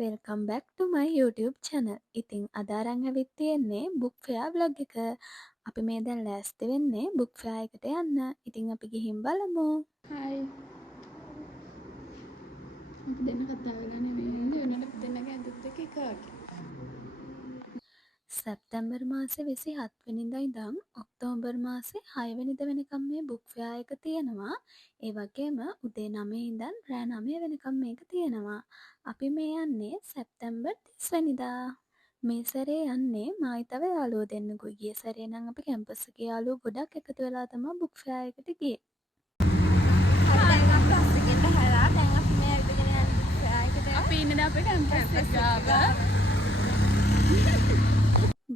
Welcome back to my YouTube channel. ඉතින් අද අරන් ඇවිත් තියෙන්නේ book fair vlog එක. අපි මේ දැන් ලෑස්ති වෙන්නේ book fair එකට යන්න. ඉතින් අපි ගිහින් බලමු. Hai. Aku දෙන්න කතා වෙලා නෙමෙයි. වෙනට දෙන්නගේ ඇඳුත් එක්ක එකවගේ. සැප්තැම්බර් මාසේ 27 වෙනිදා ඉඳන් ඔක්තෝබර් මාසේ 6 වෙනිදා වෙනකම් මේ book fair එක තියෙනවා. ඒ වගේම උදේ 9 ඉඳන් රෑ 9 වෙනකම් මේක තියෙනවා. අපි මේ යන්නේ සැප්තැම්බර් 30 වෙනිදා. මේ සැරේ යන්නේ මායි තව යාළුවෝ දෙන්නෙකුයි. ගිය සැරේ නම් අපි කැම්පස් එකේ යාළුවෝ ගොඩක් එකතු වෙලා තමයි book fair එකට ගියේ. අපි ඉන්නේ අපේ කැම්පස් එක ගාව.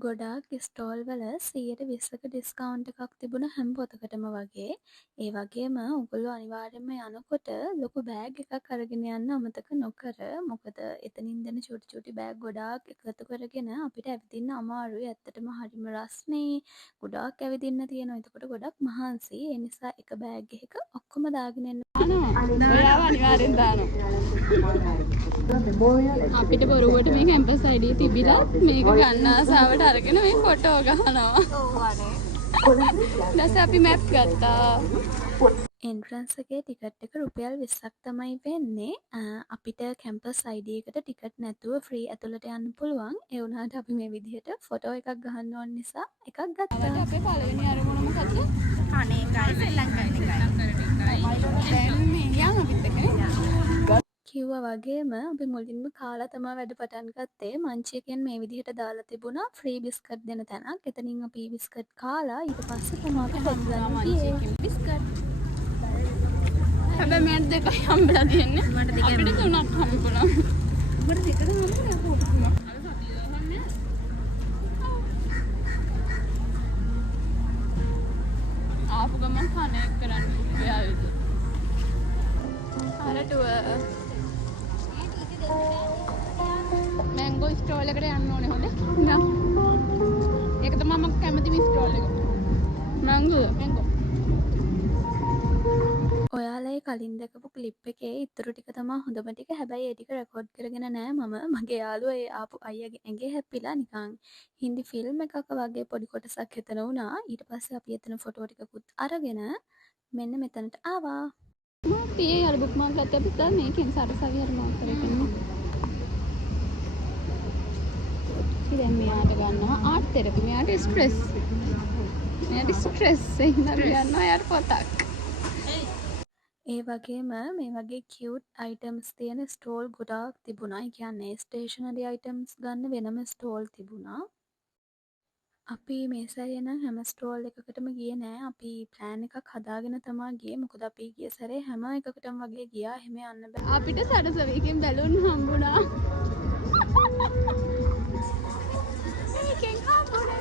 ගොඩාක් ස්ටෝල් වල 120ක ඩිස්කවුන්ට් එකක් තිබුණ හැම පොතකටම වගේ. ඒ වගේම ඔයගොල්ලෝ අනිවාර්යයෙන්ම යනකොට ලොකු බෑග් එකක් අරගෙන යන්න අමතක නොකර. මොකද එතනින් දෙන චූටි චූටි බෑග් ගොඩාක් එකතු කරගෙන අපිට ඇවිදින්න අමාරුයි. ඇත්තටම හරිම රස්නේ. ගොඩාක් ඇවිදින්න තියෙනවා. එතකොට ගොඩක් මහන්සි. ඒ නිසා එක බෑග් එකක ඔක්කොම දාගෙන එන්න. ඔයාව අනිවාර්යෙන් දානවා. අපිට බොරුවට මේ කැම්පස් ID තිබිලා මේක ගන්න ආසාවට අරගෙන මේ ෆොටෝ ගහනවා. ඔව් අනේ. දැන් අපි මැප් ගත්තා. එන්ට්‍රන්ස් එකේ ටිකට් එක රුපියල් 20ක් තමයි වෙන්නේ. අපිට කැම්පස් ID එකට ටිකට් නැතුව ෆ්‍රී ඇතුළට යන්න පුළුවන්. ඒ වුණාට අපි මේ විදිහට ෆොටෝ එකක් ගහන්න ඕන නිසා එකක් ගත්තා. අපේ පළවෙනි අරමුණ මොකක්ද? අනේ එකයි ශ්‍රී ලංකාවේ එකයි. දැන් මේ යන් අපිත් එකනේ. කිව්වා වගේම අපි මුලින්ම කාලා තමයි වැඩ පටන් ගත්තේ. මංචියකින් මේ විදිහට දාලා තිබුණා ෆ්‍රී බිස්කට් දෙන තැනක්. එතනින් අපි බිස්කට් කාලා ඊට පස්සේ තමයි අපි පොත් ගන්න ගියේ. බිස්කට්. හැබැයි මට දෙකයි හම්බලා තියෙන්නේ. අපිට තුනක් හම්බුණා. උඹට දෙකම හම්බුනේ පොඩ්ඩක්. ආපු ගමන් කනෙක්ට් කරන්න බැහැ. අරටුව මැංගෝ ස්ටෝල් එකට යන්න ඕනේ හොඳේ. නෑ. ඒක තමයි මම කැමතිම ස්ටෝල් එක. මැංගෝ. ඔයාලා කලින් දැකපු ක්ලිප් එකේ ඉතුරු ටික තමයි හොඳම ටික. හැබැයි ඒ ටික රෙකෝඩ් කරගෙන නෑ මම. මගේ යාළුවා ඒ ආපු අයියාගේ ඇඟේ හැප්පිලා නිකන් හින්දි ෆිල්ම් එකක වගේ පොඩි කොටසක් එතන වුණා. ඊට පස්සේ අපි එතන ෆොටෝ ටිකකුත් අරගෙන මෙන්න මෙතනට ආවා. තියේ අර බුක් මාක් ගත්තා පිටා මේකෙන් සරසවි හරි මාක් කරගෙන. ඉතින් මෙයාට ගන්නවා ආර්ට් තෙරපි. මෙයාට ස්ට්‍රෙස්. මෙයාට ස්ට්‍රෙස් එහෙනම් ගන්නවා යාට පොතක්. ඒ වගේම මේ වගේ කියුට් අයිටම්ස් තියෙන ස්ටෝල් ගොඩාක් තිබුණා. ඒ කියන්නේ ස්ටේෂනරි අයිටම්ස් ගන්න වෙනම ස්ටෝල් තිබුණා. අපි මේ සැරේ නම් හැම ස්ටෝල් එකකටම ගියේ නෑ. අපි ප්ලෑන් එකක් හදාගෙන තමයි ගියේ. මොකද අපි ගිය සැරේ හැම එකකටම වගේ ගියා. එහෙම යන්න බෑ. අපිට සරසවිකින් බැලුන් හම්බුණා. මේකෙන් හම්බුණා.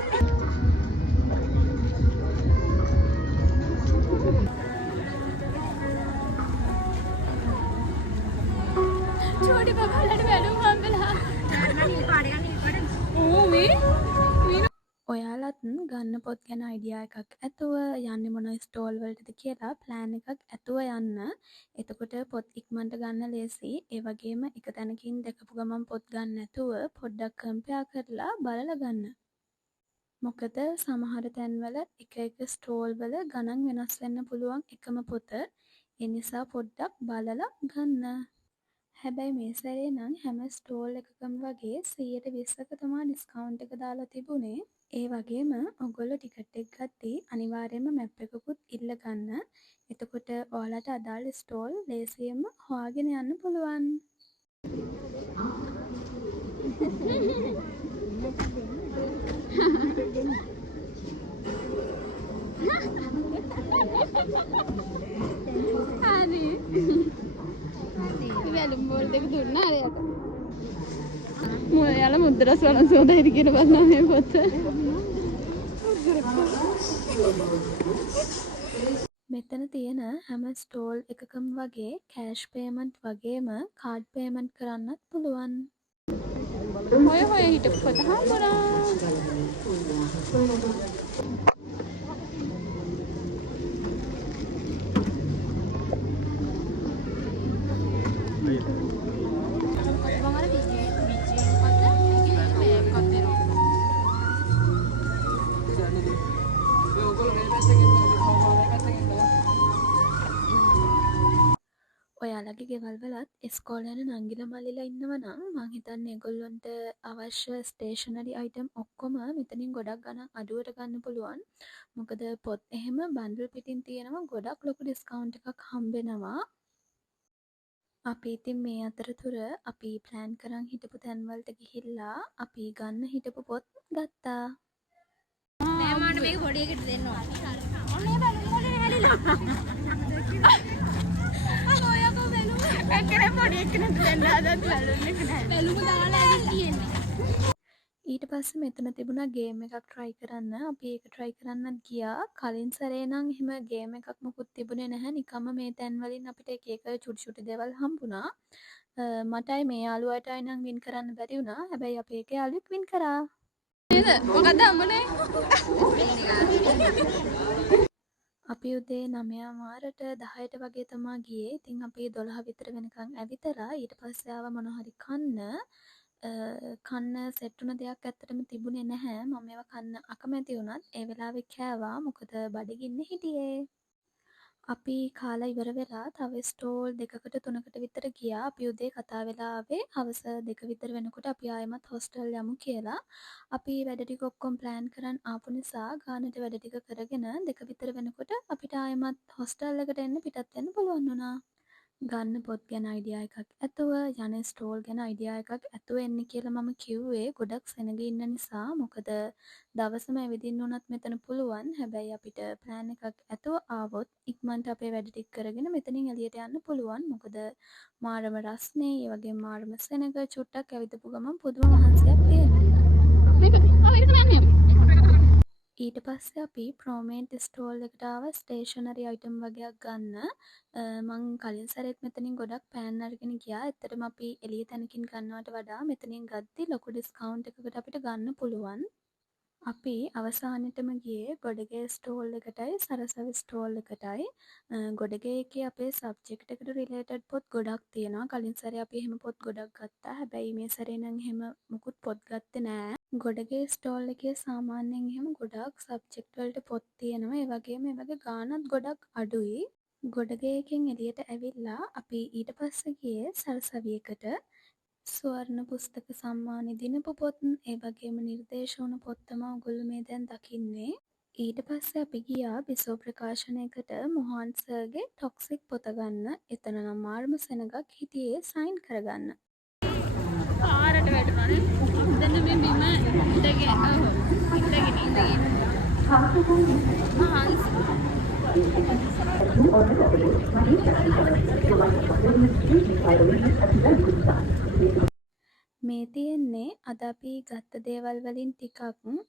චෝටි බබාලට බැලුම් හම්බෙලා. ඔයාලත් ගන්න පොත් ගැන අයිඩියා එකක් ඇතුව යන්නේ මොන ස්ටෝල් වලටද කියලා ප්ලෑන් එකක් ඇතුව යන්න. එතකොට පොත් ඉක්මනට ගන්න ලේසි. ඒ වගේම එක තැනකින් දැකපු ගමන් පොත් ගන්න නැතුව පොඩ්ඩක් කම්පෙයාර් කරලා බලලා ගන්න. මොකද සමහර තැන්වල එක එක ස්ටෝල් වල ගණන් වෙනස් වෙන්න පුළුවන් එකම පොත. ඒ නිසා පොඩ්ඩක් බලලා ගන්න. හැබැයි මේ සැරේ නම් හැම ස්ටෝල් එකකම වගේ 120ක තමයි ඩිස්කවුන්ට් එක දාලා තිබුණේ. ඒ වගේම ඔයගොල්ලෝ ටිකට් එක ගත්තී අනිවාර්යයෙන්ම මැප් එකකුත් ඉල්ල ගන්න. එතකොට ඔයාලට අදාළ ස්ටෝල් ලේසියෙන්ම හොයාගෙන යන්න පුළුවන්. හරි. බැලුම් බෝල් දෙක දුන්නා අරයට. මොයාලා මුද්‍රස් වලසෝදයිද කියන බලන්න මේ පොත. මෙතන තියෙන හැම ස්ටෝල් එකකම වගේ කෑෂ් පේමන්ට් වගේම කාඩ් පේමන්ට් කරන්නත් පුළුවන්. හොය හිටපු පොත හම්බුණා. ඔයාලගේ ගෙවල් වලත් ඉස්කෝලේ යන නංගිලා මල්ලිලා ඉන්නවා නම් මං හිතන්නේ ඒගොල්ලන්ට අවශ්‍ය ස්ටේෂනරි අයිටම් ඔක්කොම මෙතනින් ගොඩක් ගණන් අඩුවට ගන්න පුළුවන්. මොකද පොත් එහෙම බන්ඩල් පිටින් තියෙනවා ගොඩක් ලොකු ඩිස්කවුන්ට් එකක් හම්බෙනවා. අපි ඉතින් මේ අතරතුර අපි ප්ලෑන් කරන් හිටපු තැන්වලට ගිහිල්ලා අපි ගන්න හිටපු පොත් ගත්තා. නෑ මට මේක පොඩි එකට දෙන්න ඕන. ඔන්න ඒ බලමු මොලේ හැලිලා. ඔයකෝ බැලුම. එක්කනේ පොඩි එකට දෙන්න හදත් බැලුම් එක නෑ. බැලුම දාලා ඇවිත් තියෙන්නේ. ඊට පස්සේ මෙතන තිබුණා ගේම් එකක් try කරන්න. අපි ඒක try කරන්නත් ගියා. කලින් සැරේ නම් එහෙම ගේම් එකක් මොකුත් තිබුණේ නැහැ. නිකම්ම මේ තැන් වලින් අපිට එක එක චුටි දේවල් හම්බුණා. මටයි මේ යාළුවාටයි නම් වින් කරන්න බැරි වුණා. හැබැයි අපේ එක යාළුවෙක් වින් කරා. නේද? මොකද හම්බුනේ? අපි උදේ 9 මාරට 10ට වගේ තමා ගියේ. ඉතින් අපි 12 විතර වෙනකන් ඇවිතලා ඊට පස්සේ ආව මොනවා හරි කන්න සෙට් වුණ දෙයක් ඇත්තටම තිබුණේ නැහැ. මම ඒවා කන්න අකමැති වුණත් ඒ වෙලාවේ කෑවා. මොකද බඩගින්න හිටියේ. අපි කාලා ඉවර වෙලා තව ස්ටෝල් 2කට 3කට විතර ගියා. අපි උදේ කතා වෙලා ආවේ හවස 2 විතර වෙනකොට අපි ආයෙමත් හොස්ටල් යමු කියලා. අපි වැඩ ටික ඔක්කොම ප්ලෑන් කරන් ආපු නිසා ගානට වැඩ ටික කරගෙන 2 විතර වෙනකොට අපිට ආයෙමත් හොස්ටල් එකට එන්න පිටත් වෙන්න පුළුවන් වුණා. ගන්න පොත් ගැන අයිඩියා එකක් ඇතුව යන ස්ටෝල් ගැන අයිඩියා එකක් ඇතුව එන්න කියලා මම කිව්වේ ගොඩක් සෙනග ඉන්න නිසා. මොකද දවසම ඇවිදින්න උනත් මෙතන පුළුවන්. හැබැයි අපිට ප්ලෑන් එකක් ඇතුව ආවොත් ඉක්මනට අපේ වැඩ ටික කරගෙන මෙතනින් එළියට යන්න පුළුවන්. මොකද මාරම රස්නේ, ඒ වගේම මාරම සෙනග චුට්ටක් ඇවිදපු ගමන් පුදුම මහන්සියක් තියෙනවා. ඊට පස්සේ අපි ප්‍රෝමේට් ස්ටෝල් එකට ආව ස්ටේෂනරි අයිටම් වගේක් ගන්න. මං කලින් සැරේත් මෙතනින් ගොඩක් පෑන් අරගෙන ගියා. ඇත්තටම අපි එළිය තැනකින් ගන්නවට වඩා මෙතනින් ගද්දි ලොකු ඩිස්කවුන්ට් එකකට අපිට ගන්න පුළුවන්. අපි අවසානෙටම ගියේ ගොඩගේ ස්ටෝල් එකටයි සරසවි ස්ටෝල් එකටයි. ගොඩගේ එකේ අපේ සබ්ජෙක්ට් එකට රිලේටඩ් පොත් ගොඩක් තියෙනවා. කලින් සැරේ අපි එහෙම පොත් ගොඩක් ගත්තා. හැබැයි මේ සැරේ නම් එහෙම මුකුත් පොත් ගත්තේ නෑ. ගොඩගේ ස්ටෝල් එකේ සාමාන්‍යයෙන් එහෙම ගොඩක් සබ්ජෙක්ට් වලට පොත් තියෙනවා. ඒ වගේම ඒ වගේ ගාණත් ගොඩක් අඩුයි. ගොඩගේ එකෙන් එළියට ඇවිල්ලා අපි ඊට පස්සේ ගියේ සරසවි එකට. ස්වර්ණ පුස්තක සම්මානෙ දිනපු පොත්, ඒ වගේම නිර්දේශ වුණු පොත් තමයි ඔයගොල්ලෝ මේ දැන් දකින්නේ. ඊට පස්සේ අපි ගියා බිසෝ ප්‍රකාශනයකට මොහාන් සර්ගේ ටොක්සික් පොත ගන්න. එතන නම් මාර්ම සෙනගක් හිටියේ සයින් කරගන්න. පාරට වැටුණානේ. දැන් මේ බිම ඉඳගෙන මේ තියෙන්නේ අද අපි ගත්ත දේවල් වලින් ටිකක්.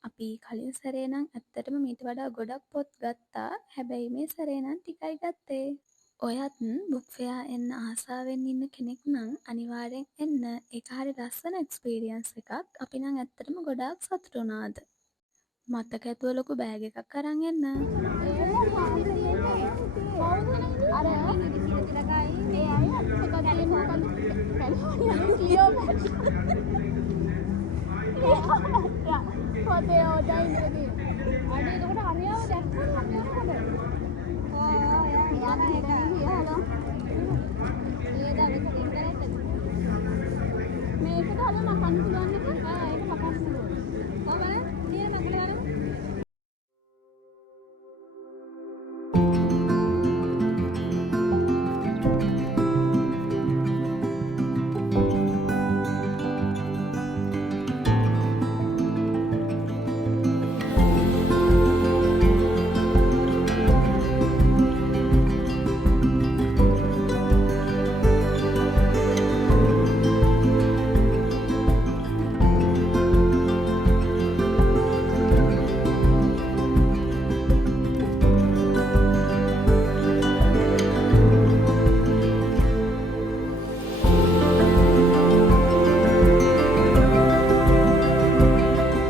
අපි කලින් සැරේ නම් ඇත්තටම මීට වඩා ගොඩක් පොත් ගත්තා. හැබැයි මේ සැරේ නම් ටිකයි ගත්තේ. ඔයත් බුක් ෆෙයා එන්න ආසාවෙන් ඉන්න කෙනෙක් නම් අනිවාර්යෙන් එන්න. ඒක හරි ලස්සන එක්ස්පීරියන්ස් එකක්. අපි නම් ඇත්තටම ගොඩාක් සතුටු වුණාද. මතක ඇතුව ලොකු බෑග් එකක් අරන් එන්න. අර මේ අය කැලින් මොකද ක්ලියෝ පොතේ ඔඩයි ඉඳී අනේ එතකොට හරියව දැක්කම හරියවද එයා නේද හලෝ ඒද මේකට හදන්න කන්න පුළුවන් එක ඒක කපන්න පුළුවන් කොහමද